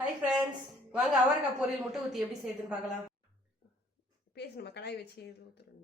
Hi friends வாங்க அவரக்காய் பொரியல் முட்டை ஊற்றி எப்படி செய்யுதுன்னு பார்க்கலாம். பேசணுமா? கடாய் வச்சு ஊற்றுறோம்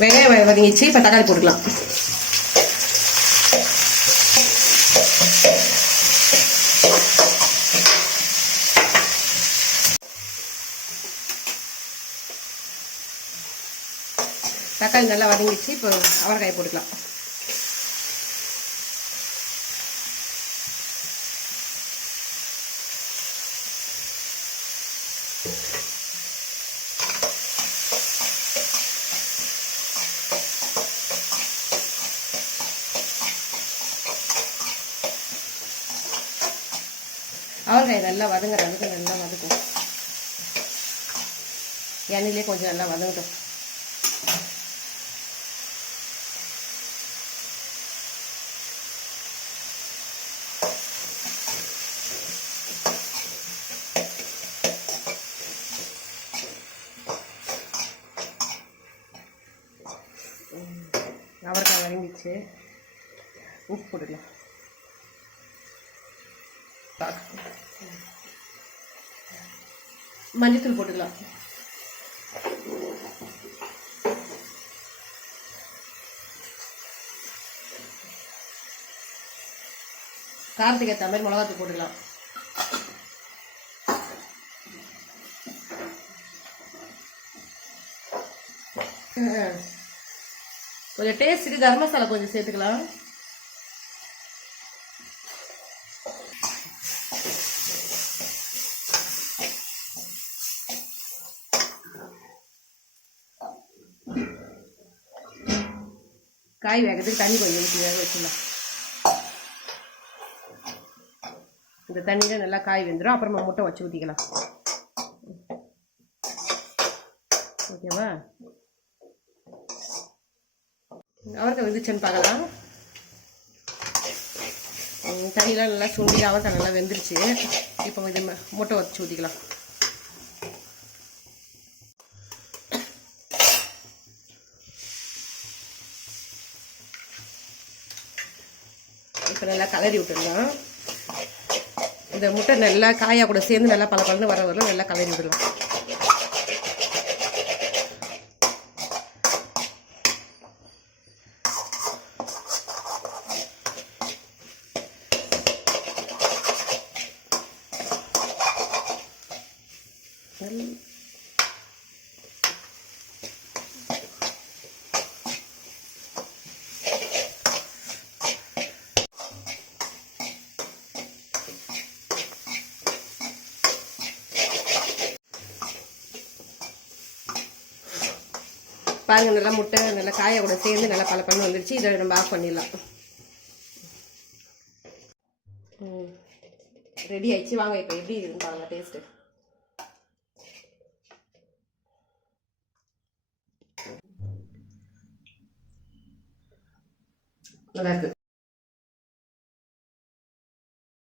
வெங்காயம் வதங்கிச்சு இப்போ தக்காளி போட்டுக்கலாம். தக்காளி நல்லா வதங்கிச்சு இப்போ அவரைக்காய் போட்டுக்கலாம். அவரைக்காய் நல்லா வதங்குற அளவுக்கு நல்லா வதக்கும். எண்ணெயிலே கொஞ்சம் நல்லா வதங்கட்டும். அவரைக்காய் வதங்கிச்சு உப்பு போட்டுக்கலாம். மஞ்சத்தூள் போட்டுக்கலாம். காரத்துக்கு ஏற்ற மாதிரி மிளகாத்தூள் போட்டுக்கலாம். கொஞ்சம் டேஸ்ட்டுக்கு கரம் மசாலா கொஞ்சம் சேர்த்துக்கலாம். காய் வேகிறதுக்கு தண்ணி கொஞ்சம் ஊற்றி வேக வச்சிடலாம். இந்த தண்ணியில் நல்லா காய் வெந்துடும் அப்புறமா முட்டை வச்சு ஊற்றிக்கலாம் ஓகேவா? அவரைக்காய் வெந்துச்சுன்னு பார்க்கலாம். தண்ணியெலாம் நல்லா சுண்டி அவரைக்காய் நல்லா வெந்துருச்சு. இப்போ இது முட்டை வச்சு ஊற்றிக்கலாம் இப்போ நல்லா கலரி விட்டுடலாம். இந்த முட்டை நல்லா காயாக கூட சேர்ந்து நல்லா பல பலன்னு வர வரலாம் நல்லா கலரி விடலாம் நல்ல- பாருங்க நல்லா முட்டை நல்லா காயை கூட சேர்ந்து நல்லா பல பண்ணு வந்துருச்சு. இதை நம்ம ஆஃப் பண்ணிடலாம். ரெடி ஆயிடுச்சு. வாங்க இப்போ எப்படி இருக்குன்னு பாருங்க டேஸ்ட்டு நல்லா இருக்கு.